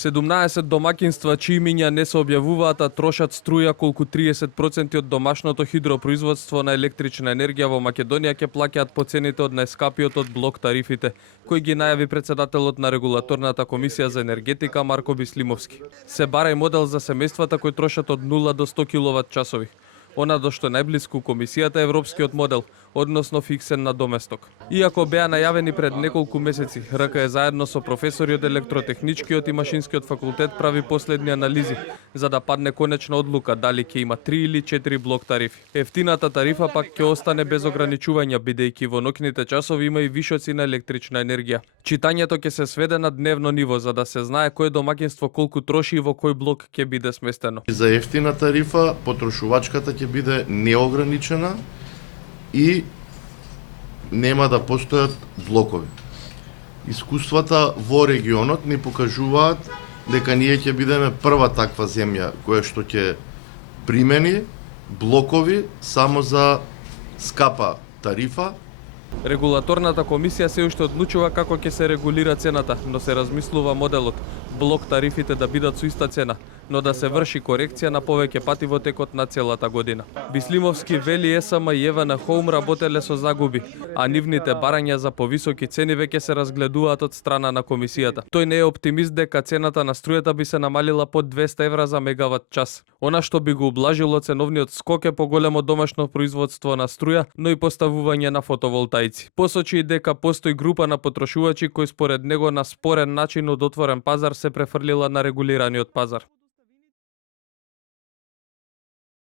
17 домаќинства чии имиња не се објавуваат, а трошат струја колку 30% од домашното хидропроизводство на електрична енергија во Македонија ќе плаќаат по цените од најскапиот од блок тарифите, кој ги најави председателот на регулаторната комисија за енергетика Марко Бислимовски. Се бара и модел за семејствата кои трошат од 0 до 100 киловат часови. Она до што најблиску комисијата е европскиот модел, односно фиксен на доместок. Иако беа најавени пред неколку месеци, РКЕ заедно со професори од електротехничкиот и машинскиот факултет прави последни анализи за да падне конечна одлука дали ќе има 3 или 4 блок тарифи. Ефтината тарифа пак ќе остане без ограничувања, бидејќи во ноќните часови има и вишоци на електрична енергија. Читањето ќе се сведе на дневно ниво за да се знае кој домаќинство колку троши и во кој блок ќе биде сместено. За ефтина тарифа потрошувачката ќе биде неограничена и нема да постојат блокови. Искуствата во регионот ни покажуваат дека ние ќе бидеме прва таква земја која што ќе примени блокови само за скапа тарифа. Регулаторната комисија се уште одлучува како ќе се регулира цената, но се размислува моделот блок тарифите да бидат со иста цена, но да се врши корекција на повеќе пати во текот на целата година. Бислимовски вели ЕСМ и ЕВН Хоум работеле со загуби, а нивните барања за повисоки цени веќе се разгледуваат од страна на комисијата. Тој не е оптимист дека цената на струјата би се намалила под 200 евра за мегават час. Она што би го ублажило ценовниот скок е поголемо домашно производство на струја, но и поставување на фотоволтаици. Посочи и дека постои група на потрошувачи кои според него на спорен начин од отворен пазар се префрлила на регулираниот пазар.